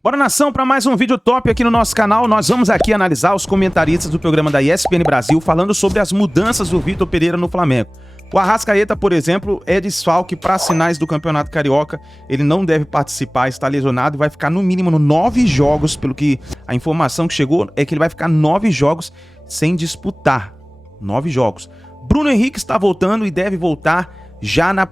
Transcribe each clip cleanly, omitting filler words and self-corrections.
Bora, nação, para mais um vídeo top aqui no nosso canal. Nós vamos aqui analisar os comentaristas do programa da ESPN Brasil falando sobre as mudanças do Vitor Pereira no Flamengo. O Arrascaeta, por exemplo, é desfalque para as finais do Campeonato Carioca. Ele não deve participar, está lesionado e vai ficar no mínimo 9 jogos, pelo que a informação que chegou é que ele vai ficar 9 jogos sem disputar. 9 jogos. Bruno Henrique está voltando e deve voltar já na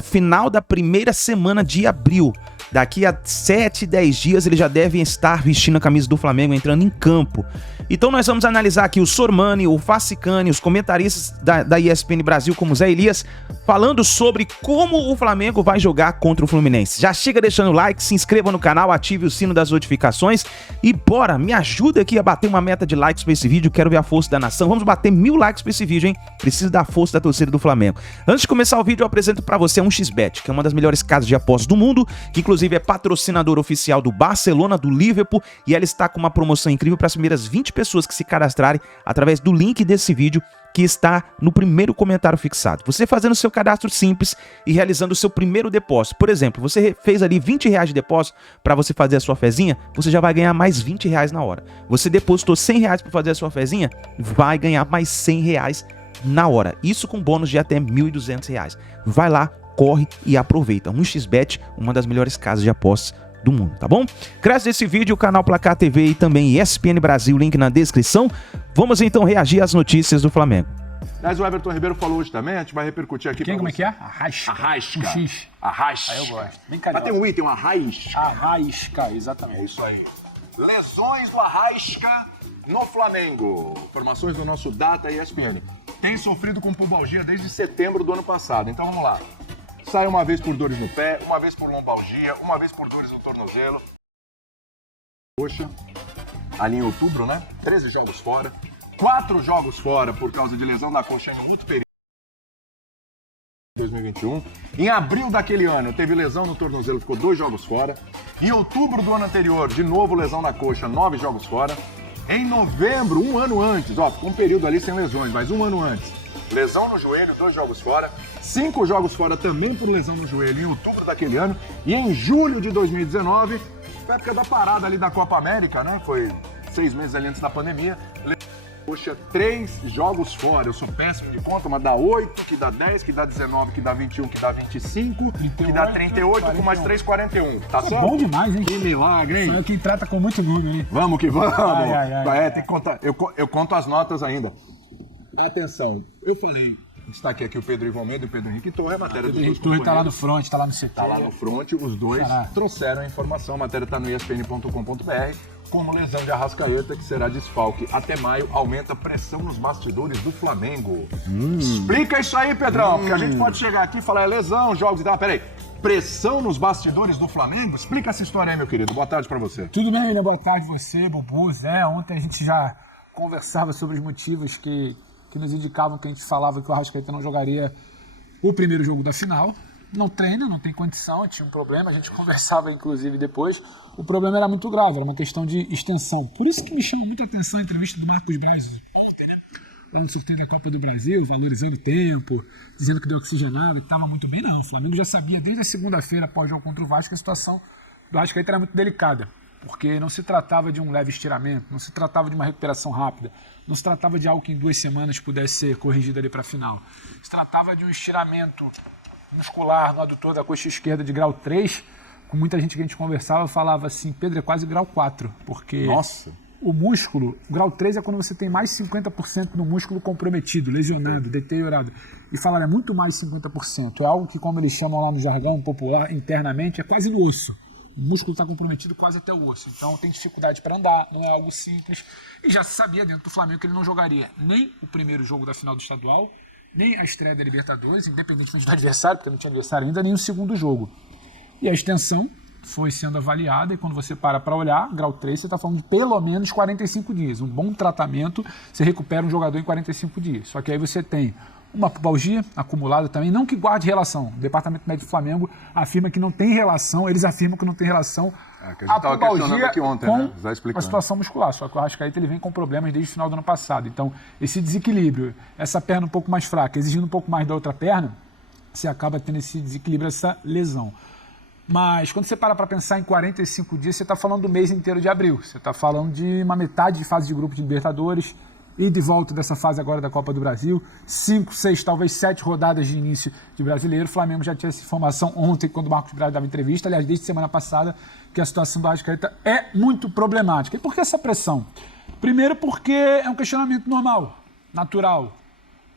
final da primeira semana de abril. Daqui a 7, 10 dias ele já deve estar vestindo a camisa do Flamengo, entrando em campo. Então nós vamos analisar aqui o Sormani, o Facicani, os comentaristas da ESPN Brasil, como Zé Elias, falando sobre como o Flamengo vai jogar contra o Fluminense. Já chega deixando o like, se inscreva no canal, ative o sino das notificações e bora, me ajuda aqui a bater uma meta de likes para esse vídeo, quero ver a força da nação. Vamos bater 1000 likes para esse vídeo, hein? Preciso da força da torcida do Flamengo. Antes de começar o vídeo, eu apresento para você a 1xBet, que é uma das melhores casas de apostas do mundo, que inclusive é patrocinador oficial do Barcelona, do Liverpool, e ela está com uma promoção incrível para as primeiras 20 pessoas que se cadastrarem através do link desse vídeo que está no primeiro comentário fixado. Você fazendo o seu cadastro simples e realizando o seu primeiro depósito. Por exemplo, você fez ali R$20 de depósito para você fazer a sua fezinha, você já vai ganhar mais R$20 na hora. Você depositou R$100 para fazer a sua fezinha, vai ganhar mais R$100 na hora. Isso com bônus de até R$1.200. Vai lá, corre e aproveita. 1xBet, uma das melhores casas de apostas do mundo, tá bom? Graças a esse vídeo, o canal Placar TV e também ESPN Brasil, link na descrição. Vamos então reagir às notícias do Flamengo. Mas o Everton Ribeiro falou hoje também, a gente vai repercutir aqui. Como é que é? Arrasca. Arrasca. Com X. Arrasca. Aí eu gosto. Bem Mas carioca. tem um item, uma Arrasca. Arrasca, exatamente. É isso aí. Lesões do Arrasca no Flamengo. Informações do nosso Data ESPN. Tem sofrido com pubalgia desde setembro do ano passado. Então vamos lá. Sai uma vez por dores no pé, uma vez por lombalgia, uma vez por dores no tornozelo. Coxa, ali em outubro, né? 13 jogos fora. 4 jogos fora por causa de lesão da coxa no outro período. 2021. Em abril daquele ano, teve lesão no tornozelo, ficou 2 jogos fora. Em outubro do ano anterior, de novo lesão na coxa, 9 jogos fora. Em novembro, um ano antes, ficou um período ali sem lesões, mas um ano antes. Lesão no joelho, 2 jogos fora. 5 jogos fora também por lesão no joelho em outubro daquele ano. E em julho de 2019, na época da parada ali da Copa América, né? Foi 6 meses ali antes da pandemia. Poxa, 3 jogos fora. Eu sou péssimo de conta, mas dá 8, que dá 10, que dá 19, que dá 21, que dá 25, 38, que dá 38, 41. Com mais 3, 41. Tá certo? Bom demais, hein? Que milagre, hein? Só quem trata com muito número, hein? Vamos que vamos! Ai. Tem que contar. Eu conto as notas ainda. Atenção, eu falei, destaquei aqui o Pedro Ivo Almeida e o Pedro Henrique Torre, a matéria dos dois Torre tá lá no front, tá lá no CT. Tá lá no front, os dois trouxeram a informação, a matéria tá no espn.com.br, como lesão de Arrascaeta, que será desfalque até maio, aumenta pressão nos bastidores do Flamengo. Explica isso aí, Pedrão, porque a gente pode chegar aqui e falar, é lesão, jogos e tal, peraí. Pressão nos bastidores do Flamengo? Explica essa história aí, meu querido. Boa tarde pra você. Tudo bem, William? Boa tarde você, Bubu, Zé. Ontem a gente já conversava sobre os motivos que nos indicavam que a gente falava que o Arrascaeta não jogaria o primeiro jogo da final. Não treina, não tem condição, tinha um problema. A gente conversava, inclusive, depois. O problema era muito grave, era uma questão de extensão. Por isso que me chama muito a atenção a entrevista do Marcos Braz ontem, né? Lá no sorteio da Copa do Brasil, valorizando o tempo, dizendo que deu oxigenado, que estava muito bem. Não, o Flamengo já sabia desde a segunda-feira, após o jogo contra o Vasco, que a situação do Arrascaeta era muito delicada. Porque não se tratava de um leve estiramento, não se tratava de uma recuperação rápida, não se tratava de algo que em 2 semanas pudesse ser corrigido ali para a final. Se tratava de um estiramento muscular no adutor da coxa esquerda de grau 3, com muita gente que a gente conversava falava assim, Pedro, é quase grau 4, porque Nossa. O músculo, o grau 3 é quando você tem mais de 50% do músculo comprometido, lesionado, deteriorado. E falaram, é muito mais de 50%, é algo que, como eles chamam lá no jargão popular, internamente, é quase no osso. O músculo está comprometido quase até o osso, então tem dificuldade para andar, não é algo simples. E já se sabia dentro do Flamengo que ele não jogaria nem o primeiro jogo da final do estadual, nem a estreia da Libertadores, independentemente do adversário, porque não tinha adversário ainda, nem o segundo jogo. E a extensão foi sendo avaliada, e quando você para olhar, grau 3, você está falando de pelo menos 45 dias. Um bom tratamento, você recupera um jogador em 45 dias. Só que aí você tem uma pubalgia acumulada também, não que guarde relação. O Departamento Médico do Flamengo afirma que não tem relação, eles afirmam que não tem relação que a gente estava questionando aqui ontem, com né? a situação muscular. Só que o Arrascaeta ele vem com problemas desde o final do ano passado. Então, esse desequilíbrio, essa perna um pouco mais fraca, exigindo um pouco mais da outra perna, você acaba tendo esse desequilíbrio, essa lesão. Mas quando você para pensar em 45 dias, você está falando do mês inteiro de abril. Você está falando de uma metade de fase de grupo de Libertadores e de volta dessa fase agora da Copa do Brasil. 5, 6, talvez 7 rodadas de início de Brasileiro. O Flamengo já tinha essa informação ontem, quando o Marcos Braz dava entrevista, aliás, desde semana passada, que a situação do Arrascaeta é muito problemática. E por que essa pressão? Primeiro porque é um questionamento normal, natural.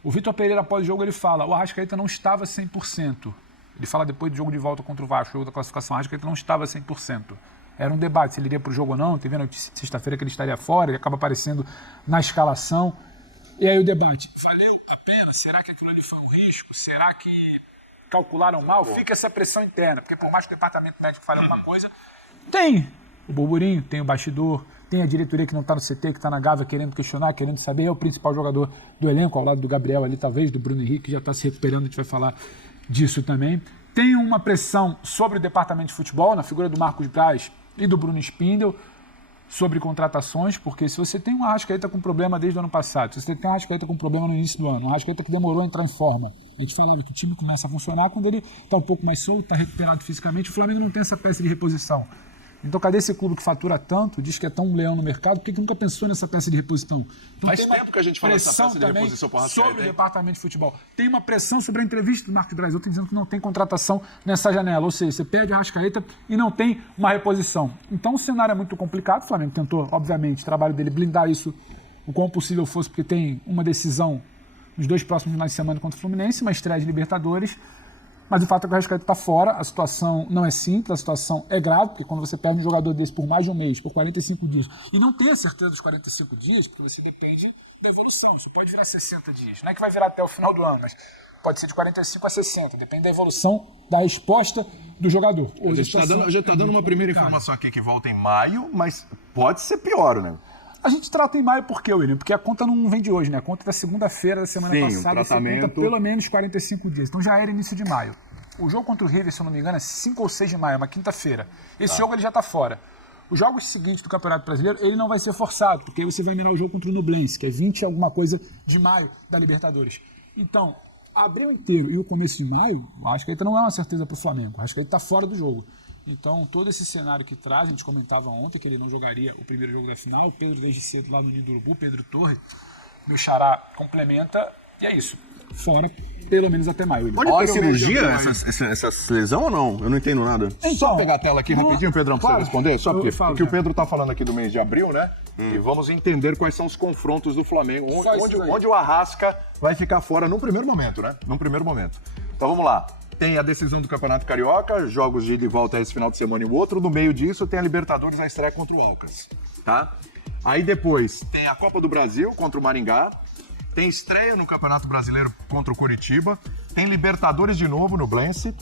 O Vitor Pereira, após o jogo, ele fala: o Arrascaeta não estava 100%. Ele fala depois do jogo de volta contra o Vasco, jogo da classificação, o Arrascaeta não estava 100%. Era um debate se ele iria para o jogo ou não. Teve a notícia de sexta-feira que ele estaria fora, ele acaba aparecendo na escalação. E aí o debate: valeu a pena? Será que aquilo ali foi um risco? Será que calcularam mal? Fica essa pressão interna, porque por mais que o departamento médico fale alguma coisa, tem o burburinho, tem o bastidor, tem a diretoria que não está no CT, que está na Gávea querendo questionar, querendo saber. É o principal jogador do elenco, ao lado do Gabriel ali, talvez, do Bruno Henrique, que já está se recuperando, a gente vai falar disso também. Tem uma pressão sobre o departamento de futebol, na figura do Marcos Braz e do Bruno Spindel, sobre contratações, porque se você tem um Arrascaeta com problema desde o ano passado, se você tem um Arrascaeta com problema no início do ano, um Arrascaeta que demorou a entrar em forma, a gente falava que o time começa a funcionar quando ele está um pouco mais solto, está recuperado fisicamente, o Flamengo não tem essa peça de reposição. Então, cadê esse clube que fatura tanto, diz que é tão um leão no mercado, por que nunca pensou nessa peça de reposição? Então, faz tempo que a gente fala dessa peça de reposição para o Arrascaeta sobre o departamento de futebol. Tem uma pressão sobre a entrevista do Marcos Braz, dizendo que não tem contratação nessa janela, ou seja, você perde o Arrascaeta e não tem uma reposição. Então, o cenário é muito complicado. O Flamengo tentou, obviamente, o trabalho dele blindar isso o quão possível fosse, porque tem uma decisão nos 2 próximos finais de semana contra o Fluminense, uma estreia de Libertadores. Mas o fato é que o Arrascaeta está fora, a situação não é simples, a situação é grave, porque quando você perde um jogador desse por mais de um mês, por 45 dias, e não tem a certeza dos 45 dias, porque você depende da evolução, isso pode virar 60 dias, não é que vai virar até o final do ano, mas pode ser de 45 a 60, depende da evolução, da resposta do jogador. A gente já está dando uma primeira informação aqui que volta em maio, mas pode ser pior, né? A gente trata em maio por quê, William? Porque a conta não vem de hoje, né? A conta da segunda-feira da semana passada, você conta pelo menos 45 dias. Então já era início de maio. O jogo contra o River, se eu não me engano, é 5 ou 6 de maio, é uma quinta-feira. Esse jogo ele já está fora. Os jogos seguintes do Campeonato Brasileiro, ele não vai ser forçado, porque aí você vai mirar o jogo contra o Nublense, que é 20 e alguma coisa de maio da Libertadores. Então, abril inteiro e o começo de maio, o Arrascaeta não é uma certeza para o Flamengo. O Arrascaeta está fora do jogo. Então, todo esse cenário que traz, a gente comentava ontem que ele não jogaria o primeiro jogo da final, o Pedro desde cedo lá no Ninho do Urubu, Pedro Torre, meu xará complementa, e é isso. Fora, pelo menos até maio. Pode ter cirurgia essa lesão ou não? Eu não entendo nada. Então, só pegar a tela aqui rapidinho, Pedrão, para você responder. Só porque o Pedro está falando aqui do mês de abril, né? E vamos entender quais são os confrontos do Flamengo, onde o Arrasca vai ficar fora num primeiro momento, né? Num primeiro momento. Então vamos lá. Tem a decisão do Campeonato Carioca, jogos de ida e volta esse final de semana e o outro. No meio disso tem a Libertadores, a estreia contra o Alcas, tá? Aí depois tem a Copa do Brasil contra o Maringá. Tem estreia no Campeonato Brasileiro contra o Coritiba. Tem Libertadores de novo no Blense.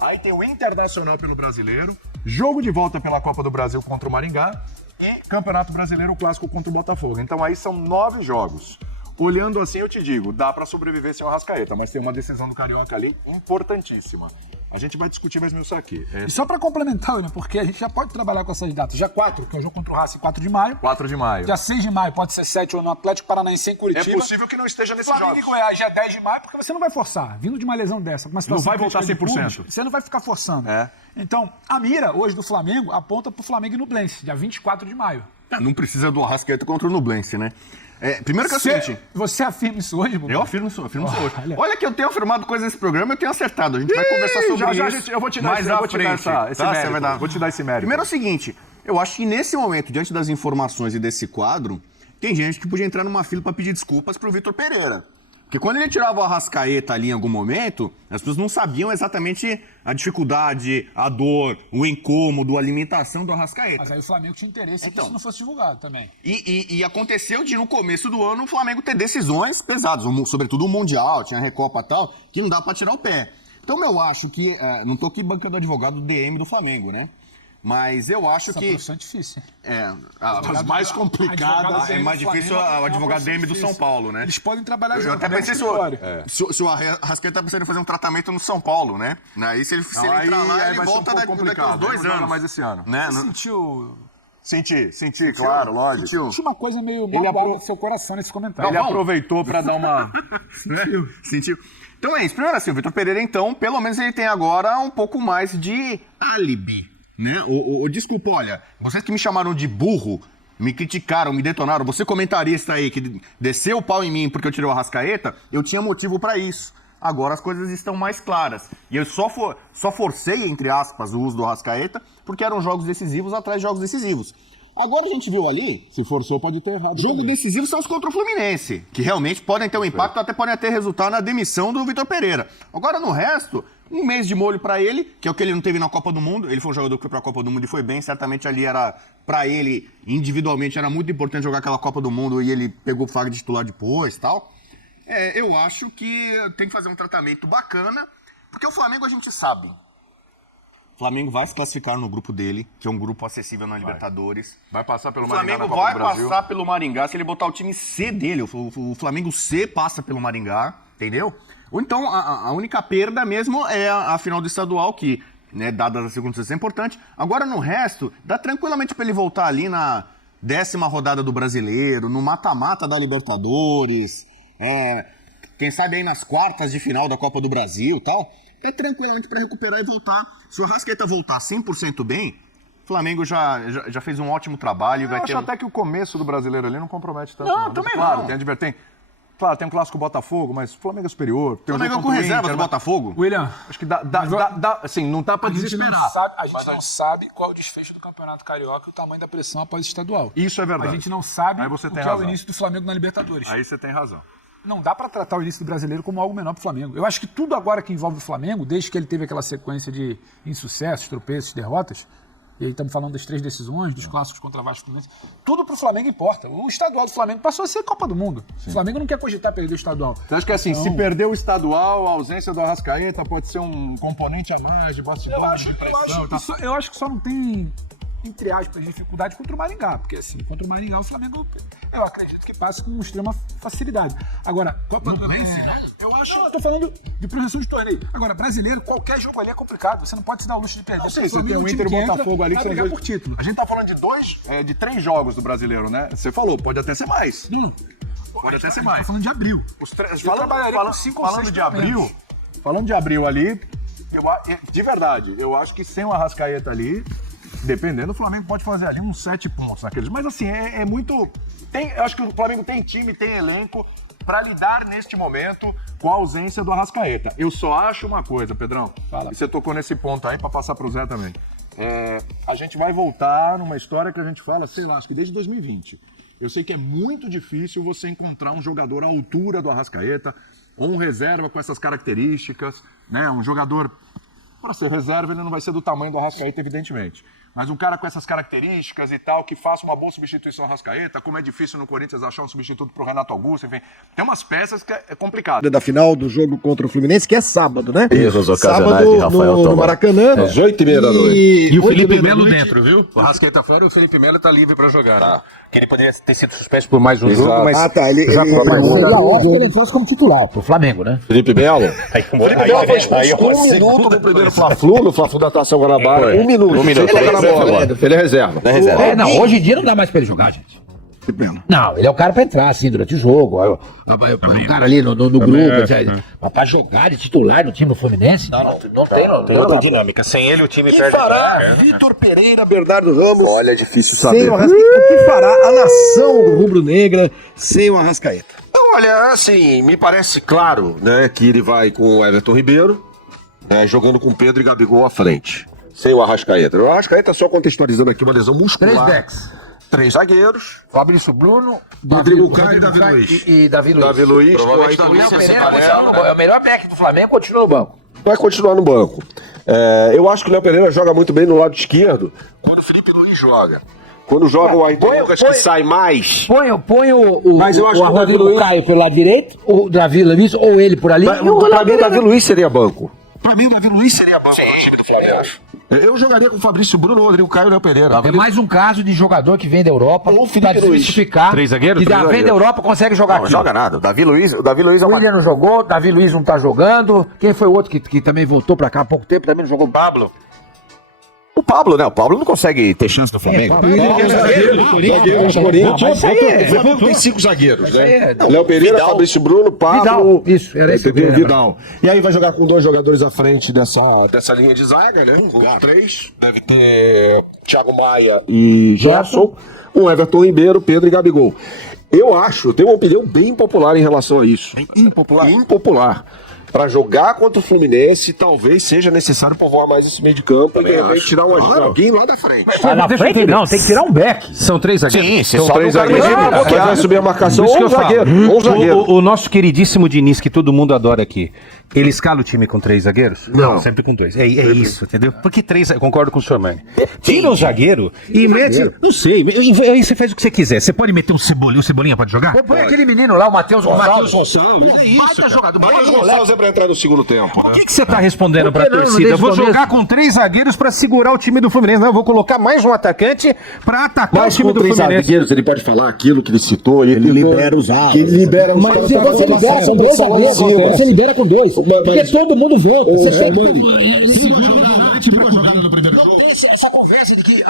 Aí tem o Internacional pelo Brasileiro. Jogo de volta pela Copa do Brasil contra o Maringá. E Campeonato Brasileiro, o clássico contra o Botafogo. Então aí são 9 jogos. Olhando assim, eu te digo, dá pra sobreviver sem o Arrascaeta, mas tem uma decisão do Carioca ali importantíssima. A gente vai discutir mais isso aqui. E só pra complementar, William, porque a gente já pode trabalhar com essas datas. Dia 4, que é o jogo contra o Racing, 4 de maio. 4 de maio. Dia 6 de maio, pode ser 7 ou no Atlético Paranaense em Curitiba. É possível que não esteja nesses jogos. Flamengo e Goiás, dia 10 de maio, porque você não vai forçar. Vindo de uma lesão dessa, uma situação não vai voltar 100%. Público, você não vai ficar forçando. É. Então, a mira hoje do Flamengo aponta pro Flamengo e Nublense, dia 24 de maio. Não precisa do Arrascaeta contra o Nublense, né? Primeiro que é o seguinte... Você afirma isso hoje, Bubu? Eu afirmo isso hoje. Olha que eu tenho afirmado coisas nesse programa, eu tenho acertado. A gente vai conversar sobre isso. Eu vou te dar mais à frente. esse mérito. Vou te dar esse mérito. Primeiro é o seguinte, eu acho que nesse momento, diante das informações e desse quadro, tem gente que podia entrar numa fila para pedir desculpas pro Vitor Pereira. Porque quando ele tirava o Arrascaeta ali em algum momento, as pessoas não sabiam exatamente a dificuldade, a dor, o incômodo, a limitação do Arrascaeta. Mas aí o Flamengo tinha interesse que isso não fosse divulgado também. E aconteceu de, no começo do ano, o Flamengo ter decisões pesadas, sobretudo o Mundial, tinha a Recopa e tal, que não dá pra tirar o pé. Então eu acho que, não tô aqui bancando advogado do DM do Flamengo, né? Mas eu acho Essa que... profissão é difícil. As mais complicadas... É mais difícil o advogado DM do São Paulo, né? Eles podem trabalhar junto. Eu até pensei se o Arrascaeta tá precisando fazer um tratamento no São Paulo, né? Aí se ele entrar lá, ele volta daqui uns 2 anos. Mais esse ano. Né? Você sentiu Senti, claro, lógico. Tinha uma coisa meio Ele magoada no seu coração nesse comentário. Ele aproveitou pra dar uma... Sentiu. Então é isso. Primeiro assim, o Vitor Pereira, então, pelo menos ele tem agora um pouco mais de álibi, né? Desculpa, olha, vocês que me chamaram de burro, me criticaram, me detonaram, você comentarista aí que desceu o pau em mim porque eu tirei o Arrascaeta, eu tinha motivo pra isso. Agora as coisas estão mais claras. E eu só forcei, entre aspas, o uso do Arrascaeta porque eram jogos decisivos atrás de jogos decisivos. Agora a gente viu ali... Se forçou, pode ter errado. Jogo decisivo são os contra o Fluminense, que realmente podem ter um impacto, até podem ter resultado na demissão do Vitor Pereira. Agora, no resto, um mês de molho pra ele, que é o que ele não teve na Copa do Mundo. Ele foi um jogador que foi pra Copa do Mundo e foi bem. Certamente ali era, pra ele, individualmente, era muito importante jogar aquela Copa do Mundo e ele pegou vaga de titular depois e tal. Eu acho que tem que fazer um tratamento bacana, porque o Flamengo a gente sabe. O Flamengo vai se classificar no grupo dele, que é um grupo acessível na Libertadores. Vai passar pelo O Maringá Flamengo na Copa vai do Brasil. passar pelo Maringá se ele botar o time C dele. O Flamengo C passa pelo Maringá, entendeu? Ou então a única perda mesmo é a final do estadual, que, né, dada a segunda sessão, é importante. Agora no resto, dá tranquilamente pra ele voltar ali na 10ª rodada do Brasileiro, no mata-mata da Libertadores, quem sabe aí nas quartas de final da Copa do Brasil e tal. É tranquilamente para recuperar e voltar. Se o Arrascaeta voltar 100% bem, o Flamengo já fez um ótimo trabalho. Eu acho até que o começo do Brasileiro ali não compromete tanto. Não, também claro, não. Claro, tem um clássico Botafogo, mas o Flamengo é superior. Tem um Flamengo jogo com contra o reservas Inter, do Botafogo. William, Acho que dá assim, não dá pra a gente desesperar. não sabe qual é o desfecho do Campeonato Carioca e o tamanho da pressão após o estadual. Isso é verdade. A gente não sabe Aí você o tem que é razão. o início do Flamengo na Libertadores. Aí você tem razão. Não dá pra tratar o início do Brasileiro como algo menor pro Flamengo. Eu acho que tudo agora que envolve o Flamengo, desde que ele teve aquela sequência de insucessos, tropeços, derrotas, e aí estamos falando das 3 decisões, dos clássicos contra Vasco e Fluminense, tudo pro Flamengo importa. O estadual do Flamengo passou a ser Copa do Mundo. O Flamengo não quer cogitar perder o estadual. Você acha que assim, se perder o estadual, a ausência do Arrascaeta pode ser um componente a mais de bastidor, de pressão e tal? Eu acho que só não tem, entre aspas, dificuldade contra o Maringá, porque assim, contra o Maringá o Flamengo, eu acredito que passe com extrema facilidade. Agora, Copa do Brasil, eu acho, eu tô falando de projeção de torneio. Agora, brasileiro, qualquer jogo ali é complicado, você não pode se dar o luxo de perder. Não sei, você tem o Inter e o Botafogo ali que são brigar dois... por título. A gente tá falando de 3 jogos do Brasileiro, né? Você falou, pode até ser mais. Não. Pode até ser Tô mais. falando de abril. Falando de abril ali, de verdade, eu acho que sem o Arrascaeta ali, dependendo, o Flamengo pode fazer ali uns 7 pontos naqueles. Mas assim, é muito... eu acho que o Flamengo tem time, tem elenco pra lidar neste momento com a ausência do Arrascaeta. Eu só acho uma coisa, Pedrão, Fala. e você tocou nesse ponto aí pra passar pro Zé também. A gente vai voltar numa história que a gente fala, sei lá, acho que desde 2020. Eu sei que é muito difícil você encontrar um jogador à altura do Arrascaeta, ou um reserva com essas características, né? Um jogador, para ser reserva, ele não vai ser do tamanho do Arrascaeta, evidentemente. Mas um cara com essas características e tal, que faça uma boa substituição ao Arrascaeta, como é difícil no Corinthians achar um substituto pro Renato Augusto, enfim. Tem umas peças que é complicado. Da final do jogo contra o Fluminense, que é sábado, né? Erros ocasionais sábado de Rafael no Tobão. Maracanã. Às 8h30 da noite. E o Felipe 8h30 da Melo noite. dentro, viu? O Arrascaeta fora e o Felipe Melo tá livre pra jogar. Tá. Que ele poderia ter sido suspenso por mais um Exato. jogo, mas... Ah, tá. Ele Da hora que ele fosse como titular pro Flamengo, né? Felipe Melo. Felipe Melo foi expulso com 1 minuto no primeiro Fla-Flu, no Fla-Flu da Taça Guanabara. 1 minuto. minuto. Ele toca na bola. Ele é reserva. Não, hoje em dia não dá mais pra ele jogar, gente. Não, ele é o cara pra entrar, assim, durante o jogo. É o cara ali no grupo. Mas pra jogar de titular no time do Fluminense, não tem. Tem outra dinâmica. Sem ele o time que perde. fará Vitor Pereira, Bernardo Ramos? Olha, é difícil Sem saber. o Arrascaeta. O que fará a nação do rubro-negra sem o Arrascaeta? Olha, assim, me parece claro, né, que ele vai com o Everton Ribeiro, né, jogando com Pedro e Gabigol à frente. Sem o Arrascaeta. O Arrascaeta, só contextualizando aqui uma lesão muscular. 3 backs. 3 zagueiros. Fabrício Bruno, Rodrigo Caio e Davi Luiz. e Davi Luiz. Davi Luiz. Provavelmente com Davi Luiz O ia ser Pereira Varela, continua no banco. É o melhor back do Flamengo, continua no banco. Vai continuar no banco. Eu acho que o Léo Pereira joga muito bem no lado esquerdo quando o Felipe Luiz joga. Quando joga o Ayrton Lucas, que sai mais. Põe o Mas eu acho que o Rodrigo Davi Luiz- Caio pelo lado direito, o Davi Luiz ou ele por ali. Pra mim, o Davi Luiz seria banco. Pra mim, o Davi Luiz seria banco no time do Flamengo. Eu jogaria com o Fabrício Bruno, o Rodrigo Caio e o Léo Pereira. É mais um caso de jogador que vem da Europa Ou o pra Felipe Luiz. desmistificar. 3 zagueiros? Que vem da Europa, consegue jogar aqui. nada. O Davi Luiz é O William não jogou, Davi Luiz não tá jogando. Quem foi o outro que também voltou pra cá há pouco tempo, também não jogou? Pablo. O Pablo, né? O Pablo não consegue ter chance no Flamengo. O Flamengo tem 5 zagueiros, né? Léo Pereira, Fabrício Bruno, Pablo. Vidal, isso, era esse entendeu? Vidal. E aí vai jogar com 2 jogadores à frente dessa linha de zaga, né? Com 3. Deve ter Thiago Maia e Gerson. O Everton Ribeiro, Pedro e Gabigol. Eu tenho uma opinião bem popular em relação a isso. Impopular? Impopular. Pra jogar contra o Fluminense, talvez seja necessário povoar mais esse meio de campo e de repente tirar alguém lá da frente. Na frente não, tem que tirar um back. São 3 zagueiros? Sim, são 3 zagueiros. Vai subir a marcação Isso que ou eu falo. zagueiro. O nosso queridíssimo Diniz, que todo mundo adora aqui, ele escala o time com 3 zagueiros? Não. Sempre com 2. É isso, entendeu? Porque 3, eu concordo com o Sormani. Tira o zagueiro e mete. Não sei, aí você faz o que você quiser. Você pode meter um Cebolinha, pode jogar? Põe aquele menino lá, o Matheus Gonçalves. Baita jogador. Matheus Gonçalves é pra entrar no segundo tempo. O que você tá respondendo pra não, torcida? Eu vou desde o jogar com 3 zagueiros pra segurar o time do Fluminense. Não, eu vou colocar mais um atacante pra atacar o time do Fluminense. zagueiros, ele pode falar aquilo que ele citou. Ele libera os alas. Ele libera os Mas se você libera com 2 zagueiros, você libera com 2. Porque todo mundo volta. Você chega. Essa conversa de que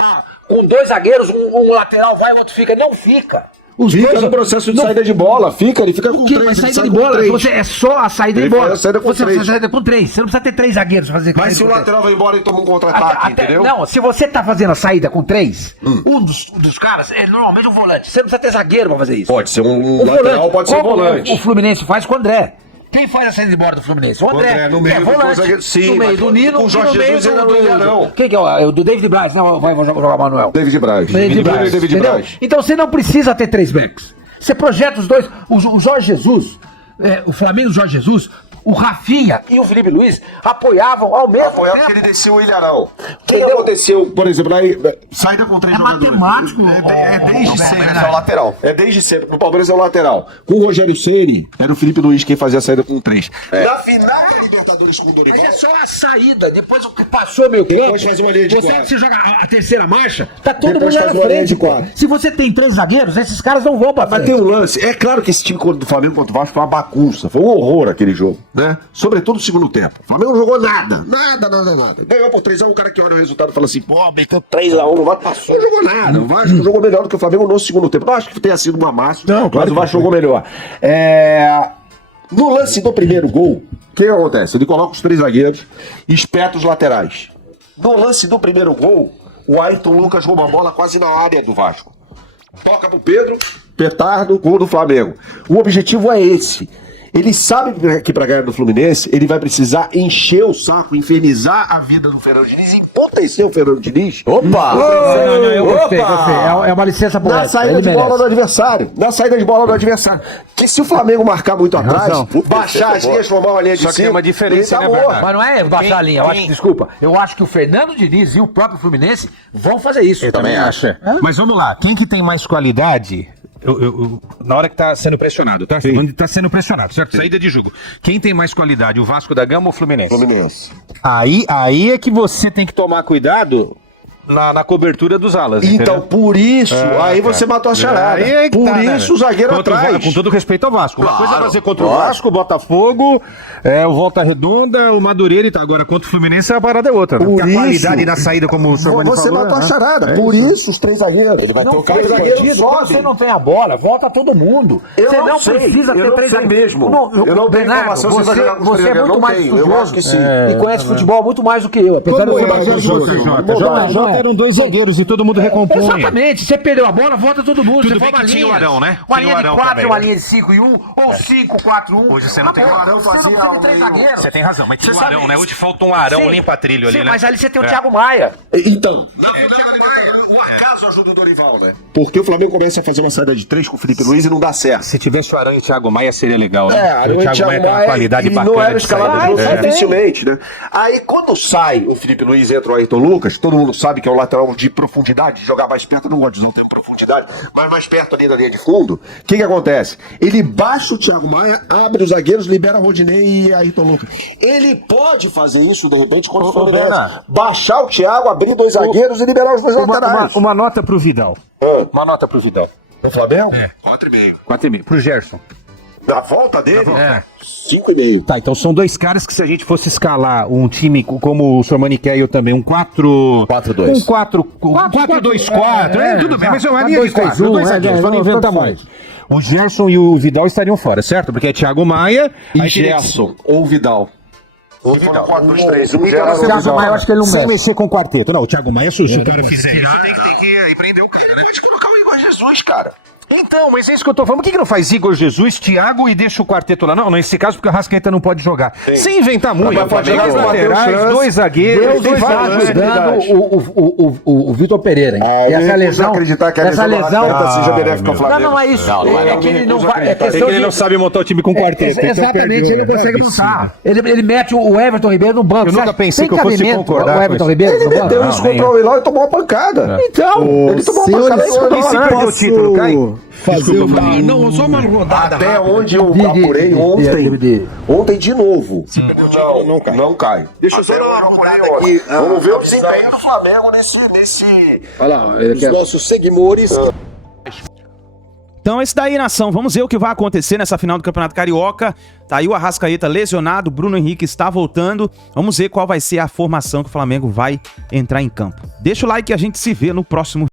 com 2 zagueiros, um lateral vai, o outro fica. Não fica. Fica no processo de saída de bola, ele fica com 3. Mas saída de bola, você é só a saída de Ele bola. faz a saída com Você 3. faz a saída com 3. Você não precisa ter 3 zagueiros pra fazer. Mas se o lateral vai embora e toma um contra-ataque, entendeu? Não, se você tá fazendo a saída com 3, um dos caras é normalmente um volante. Você não precisa ter zagueiro pra fazer isso. Pode ser um lateral, pode ser um Como volante. O Fluminense faz com o André. Quem faz a saída de bola do Fluminense? O André. No meio é do volante. zagueiro, sim, No meio mas do Nino. o Jorge no meio Jesus ainda não ia, não. Quem que é o do David Braz? Não, vai jogar o Manuel. David Braz. David Braz. Entendeu? Então você não precisa ter 3 backs. Você projeta os dois. O Jorge Jesus, o Flamengo, o Jorge Jesus, o Rafinha e o Felipe Luiz apoiavam ao mesmo Apoiado tempo. porque ele desceu o Ilharão. O que aconteceu, por exemplo, aí, saída com 3 jogadores? matemático. É desde sempre. É o lateral. É desde sempre. No Palmeiras é o lateral. Com o Rogério Ceni, era o Felipe Luiz quem fazia a saída com 3. Na final da Libertadores com o Dorival. Mas é só a saída, depois o que passou meio campo. Depois faz uma linha de você, 4. você joga a terceira marcha, tá todo Depois mundo lá faz na uma linha frente. de 4. Se você tem 3 zagueiros, esses caras não vão pra Mas frente. tem um lance. É claro que esse time do Flamengo contra o Vasco foi uma bagunça. Foi um horror aquele jogo, né? Sobretudo no segundo tempo. O Flamengo não jogou nada. Nada. Ganhou por 3x1, o cara que olha o resultado fala assim, pô, meteu 3x1, o Vasco passou. Não jogou nada. O Vasco jogou melhor do que o Flamengo no segundo tempo. Não acho que tenha sido uma massa, mas o Vasco jogou melhor. No lance do primeiro gol, o que acontece? Ele coloca os 3 zagueiros e espeta os laterais. No lance do primeiro gol, o Ayrton Lucas rouba a bola quase na área do Vasco. Toca pro Pedro, petardo, gol do Flamengo. O objetivo é esse. Ele sabe que pra ganhar do Fluminense, ele vai precisar encher o saco, infernizar a vida do Fernando Diniz, empotecer o Fernando Diniz. Opa! Eu gostei. É uma licença poética. Na saída de bola do adversário. Na saída de bola do adversário. Que se o Flamengo marcar muito atrás, baixar as linhas, formar uma linha de Só que tem uma diferença, ele tá né, morto. Bernardo? Mas não é baixar a linha, eu acho que o Fernando Diniz e o próprio Fluminense vão fazer isso. Eu também acho. Mas vamos lá, quem que tem mais qualidade? Na hora que tá sendo pressionado, tá? Onde tá sendo pressionado, certo? Saída de jogo. Quem tem mais qualidade, o Vasco da Gama ou o Fluminense? Fluminense. Aí é que você tem que tomar cuidado na cobertura dos alas. Então, entendeu? por isso, aí você matou a charada. Aí é que por tá, né, isso o zagueiro Contra o atrás. Com todo respeito ao Vasco. Uma coisa é fazer contra o claro. Vasco, o Botafogo, o Volta Redonda, o Madureira e tal. Agora, contra o Fluminense, a parada é outra. Né? Por Porque a qualidade isso, na saída, como o senhor você falou, matou a né? charada. Por isso, os 3 zagueiros. Ele vai ter o cara de zagueiro sobe. Você não tem a bola, volta todo mundo. Eu Você não não sei, precisa eu ter não 3 sei zagueiros. mesmo. Eu não tenho Bernardo, informação se vai jogar com os você é zagueiros. muito Não mais tenho, eu estudioso acho que sim. e conhece futebol muito mais do que eu. Apesar de Jota eram 2 zagueiros e todo mundo recompõe. Exatamente, você perdeu a bola, volta todo mundo. Tudo Você bem forma que tinha linhas. o Arão, né? Uma Tinha linha o de Arão 4 também, uma né? linha de 5 e 1, ou 5, 4, 1. Hoje você não tem o Arão Você não precisa de 3 zagueiros. Você tem razão, mas tinha Você o Arão, sabe né? isso. Hoje falta um Arão Sim, limpa-trilho ali, sim, né? mas ali você tem o Thiago Maia. Então, o acaso ajuda o Dorival, né? Porque o Flamengo começa a fazer uma saída de 3 com o Felipe Luiz e não dá certo. Se tivesse o Arão e o Thiago Maia, seria legal, né? Arão o Thiago Maia tem uma qualidade e bacana. não era de escalado saída, no jogo né? dificilmente, né? Aí quando sai o Felipe Luiz e entra o Ayrton Lucas, todo mundo sabe que é o lateral de profundidade, de jogar mais perto, não gosto de usar o termo profundidade, mas mais perto ali da linha de fundo. O que acontece? Ele baixa o Thiago Maia, abre os zagueiros, libera Rodinei e Ayrton Lucas. Ele pode fazer isso, de repente, quando for baixar o Thiago, abrir 2 zagueiros e liberar os 2 laterais. Uma nota pro Vidal. Uma nota pro Vidal. O Flamengo? 4,5. Pro Gerson. Na volta dele? 5,5. Tá, então são dois caras que se a gente fosse escalar um time como o Sormani quer e eu também, um 4-2. Um 4-2-4, tudo bem, mas é uma linha de 4, dois zagueiros, não inventa mais. O Gerson e o Vidal estariam fora, certo? Porque é Thiago Maia E Gerson ou Vidal. Ou Vidal. 4-2-3, O Thiago Maia, eu acho que ele não sem mexe. mexer com o quarteto. Não, o Thiago Maia, se o cara fizer isso, tem que aí prender o cara, né? Pode colocar o Igor Jesus, cara. Então, mas é isso que eu tô falando. Por que não faz Igor Jesus, Thiago e deixa o quarteto lá? Não, nesse caso, porque o Arrascaeta não pode jogar. Sem inventar muito. pode jogar Dois com o laterais, Matheus dois zagueiros, dois Tá volantes. ajudando o Vitor Pereira. E essa lesão. acreditar que a essa lesão. seja benéfica ao Flamengo. Não é isso. É que ele não vai. É É que questão ele não de. sabe montar o time com quarteto. então Exatamente, perdeu, ele não né? consegue montar. Ele mete o Everton Ribeiro no banco. Eu Você nunca acha- pensei tem que eu fosse cabimento concordar o com Everton isso. Ribeiro Ele no banco? meteu isso contra o Hilal e tomou uma pancada. Então. Ele tomou uma pancada. Senhores, Isso E se perdeu o título, cai? fazer uma... Não, só uma rodada. Até onde eu apurei ontem de novo. Não cai. Deixa eu só dar uma apurada aqui. Vamos ver o desempenho do Flamengo nesse Olha lá, os nossos seguidores. Então esse daí, nação, vamos ver o que vai acontecer nessa final do Campeonato Carioca. Tá aí o Arrascaeta lesionado, Bruno Henrique está voltando. Vamos ver qual vai ser a formação que o Flamengo vai entrar em campo. Deixa o like e a gente se vê no próximo